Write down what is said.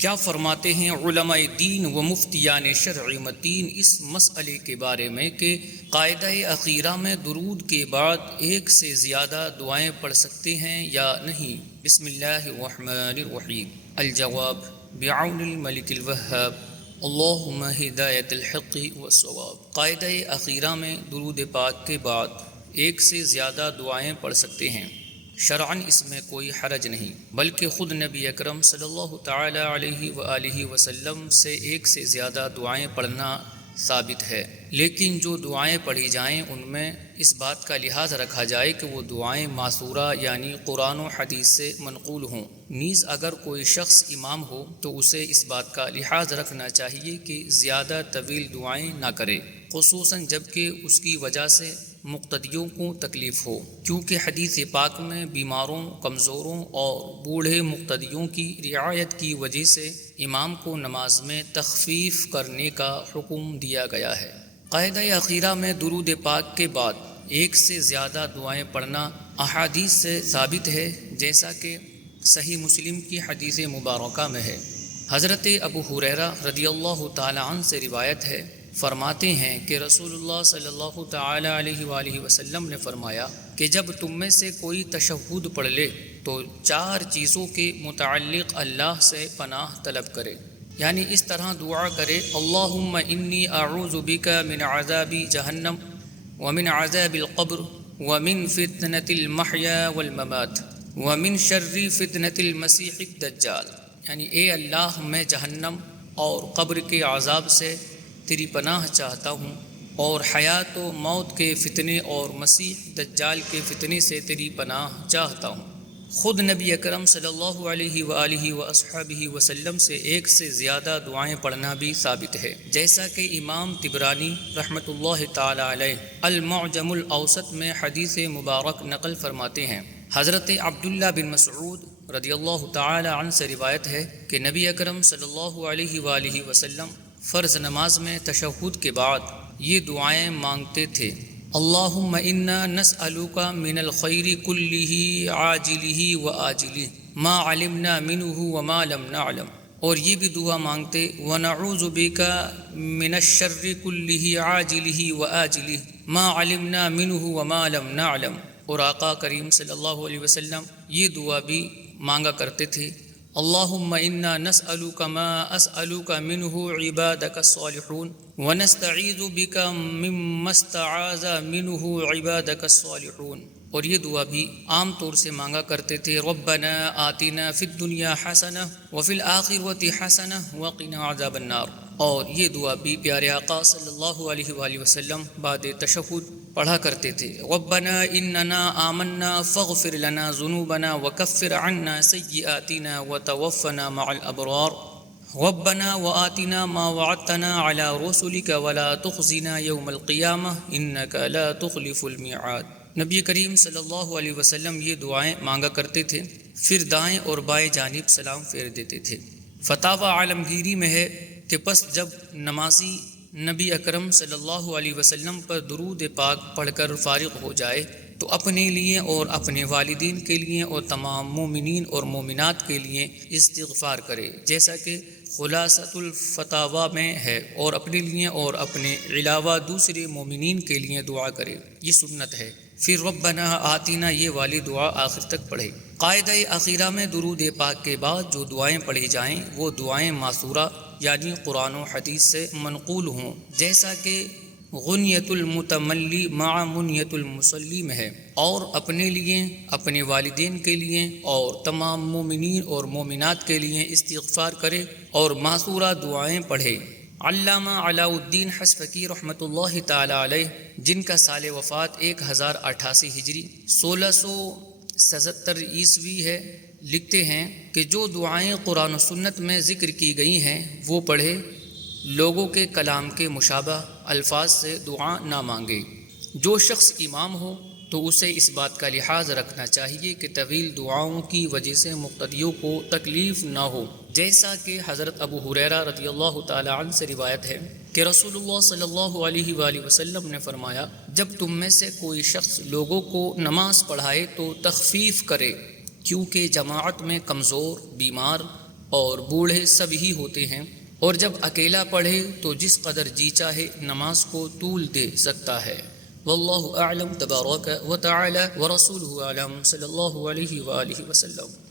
کیا فرماتے ہیں علماء دین و مفتیان شرع متین اس مسئلے کے بارے میں کہ قاعدہ اخیرہ میں درود کے بعد ایک سے زیادہ دعائیں پڑھ سکتے ہیں یا نہیں؟ بسم اللہ الرحمن الرحیم۔ الجواب بعون الملک الوہاب، اللہم ہدایت الحق والصواب۔ قاعدہ اخیرہ میں درود پاک کے بعد ایک سے زیادہ دعائیں پڑھ سکتے ہیں، شرعاً اس میں کوئی حرج نہیں، بلکہ خود نبی اکرم صلی اللہ تعالی علیہ وآلہ وسلم سے ایک سے زیادہ دعائیں پڑھنا ثابت ہے، لیکن جو دعائیں پڑھی جائیں ان میں اس بات کا لحاظ رکھا جائے کہ وہ دعائیں ماثورہ یعنی قرآن و حدیث سے منقول ہوں۔ نیز اگر کوئی شخص امام ہو تو اسے اس بات کا لحاظ رکھنا چاہیے کہ زیادہ طویل دعائیں نہ کرے، خصوصاً جب کہ اس کی وجہ سے مقتدیوں کو تکلیف ہو، کیونکہ حدیث پاک میں بیماروں، کمزوروں اور بوڑھے مقتدیوں کی رعایت کی وجہ سے امام کو نماز میں تخفیف کرنے کا حکم دیا گیا ہے۔ قاعدہ اخیرہ میں درود پاک کے بعد ایک سے زیادہ دعائیں پڑھنا احادیث سے ثابت ہے، جیسا کہ صحیح مسلم کی حدیث مبارکہ میں ہے۔ حضرت ابو ہریرہ رضی اللہ تعالی عنہ سے روایت ہے، فرماتے ہیں کہ رسول اللہ صلی اللہ تعالی علیہ وآلہ وسلم نے فرمایا کہ جب تم میں سے کوئی تشہد پڑھ لے تو 4 چیزوں کے متعلق اللہ سے پناہ طلب کرے، یعنی اس طرح دعا کرے: اللہم انی اعوذ بک من عذاب جہنم ومن عذاب القبر ومن فتنة المحیا والممات ومن شر فتنة المسیح الدجال، یعنی اے اللہ میں جہنم اور قبر کے عذاب سے تیری پناہ چاہتا ہوں، اور حیات و موت کے فتنے اور مسیح دجال کے فتنے سے تیری پناہ چاہتا ہوں۔ خود نبی اکرم صلی اللہ علیہ وآلہ وصحبہ وسلم سے ایک سے زیادہ دعائیں پڑھنا بھی ثابت ہے، جیسا کہ امام طبرانی رحمۃ اللہ تعالی علیہ المعجم الاوسط میں حدیث مبارک نقل فرماتے ہیں۔ حضرت عبداللہ بن مسعود رضی اللہ تعالی عنہ سے روایت ہے کہ نبی اکرم صلی اللہ علیہ وآلہ وسلم فرض نماز میں تشہد کے بعد یہ دعائیں مانگتے تھے: اللہم انا نسألک من الخیر کلہ عاجلہ وآجلہ ما علمنا منہ وما لم نعلم، اور یہ بھی دعا مانگتے: ونعوذ بک من الشر کلہ عاجلہ وآجلہ ما علمنا منہ وما لم نعلم، اور آقا کریم صلی اللہ علیہ وسلم یہ دعا بھی مانگا کرتے تھے: اللہم انا نسألک ما اسألک منہ عبادک الصالحون ونستعیذ بک مما استعاذ منہ عبادک الصالحون، اور یہ دعا بھی عام طور سے مانگا کرتے تھے: ربنا آتنا فی الدنیا حسنہ وفی الآخرۃ حسنہ وقنا عذاب النار، اور یہ دعا بھی پیارے آقا صلی اللہ علیہ وآلہ وسلم بعد تشہد پڑھا کرتے تھے: ربنا اننا آمنا فاغفر لنا ذنوبنا وکفر عنا سیئاتنا وتوفنا مع الابرار، ربنا وآتنا ما وعدتنا على رسلك ولا تخزنا يوم القیامہ انك لا تخلف الميعاد۔ نبی کریم صلی اللہ علیہ وسلم یہ دعائیں مانگا کرتے تھے، پھر دائیں اور بائیں جانب سلام پھیر دیتے تھے۔ فتاوی عالمگیری میں ہے کہ پس جب نمازی نبی اکرم صلی اللہ علیہ وسلم پر درود پاک پڑھ کر فارغ ہو جائے تو اپنے لیے اور اپنے والدین کے لیے اور تمام مومنین اور مومنات کے لیے استغفار کرے، جیسا کہ خلاصۃ الفتاوی میں ہے، اور اپنے لیے اور اپنے علاوہ دوسرے مومنین کے لیے دعا کرے، یہ سنت ہے۔ پھر ربنا آتینا یہ والی دعا آخر تک پڑھے۔ قاعدہ اخیرہ میں درود پاک کے بعد جو دعائیں پڑھی جائیں وہ دعائیں ماثورہ یعنی قرآن و حدیث سے منقول ہوں، جیسا کہ غنیت المتملی مع منیت المصلی میں ہے، اور اپنے لیے، اپنے والدین کے لیے اور تمام مومنین اور مومنات کے لیے استغفار کرے اور ماثورہ دعائیں پڑھے۔ علامہ علاء الدین حصفکی رحمۃ اللہ تعالی علیہ، جن کا سال وفات 1088 ہجری 1677 عیسوی ہے، لکھتے ہیں کہ جو دعائیں قرآن و سنت میں ذکر کی گئی ہیں وہ پڑھے، لوگوں کے کلام کے مشابہ الفاظ سے دعا نہ مانگے۔ جو شخص امام ہو تو اسے اس بات کا لحاظ رکھنا چاہیے کہ طویل دعاؤں کی وجہ سے مقتدیوں کو تکلیف نہ ہو، جیسا کہ حضرت ابو ہریرہ رضی اللہ تعالی عنہ سے روایت ہے کہ رسول اللہ صلی اللہ علیہ وآلہ وسلم نے فرمایا: جب تم میں سے کوئی شخص لوگوں کو نماز پڑھائے تو تخفیف کرے، کیونکہ جماعت میں کمزور، بیمار، اور بوڑھے سب ہی ہوتے ہیں، اور جب اکیلا پڑھے تو جس قدر جی چاہے نماز کو طول دے سکتا ہے۔ واللہ اعلم تبارک و تعالی ورسولہ اعلم صلی اللہ علیہ وآلہ وسلم۔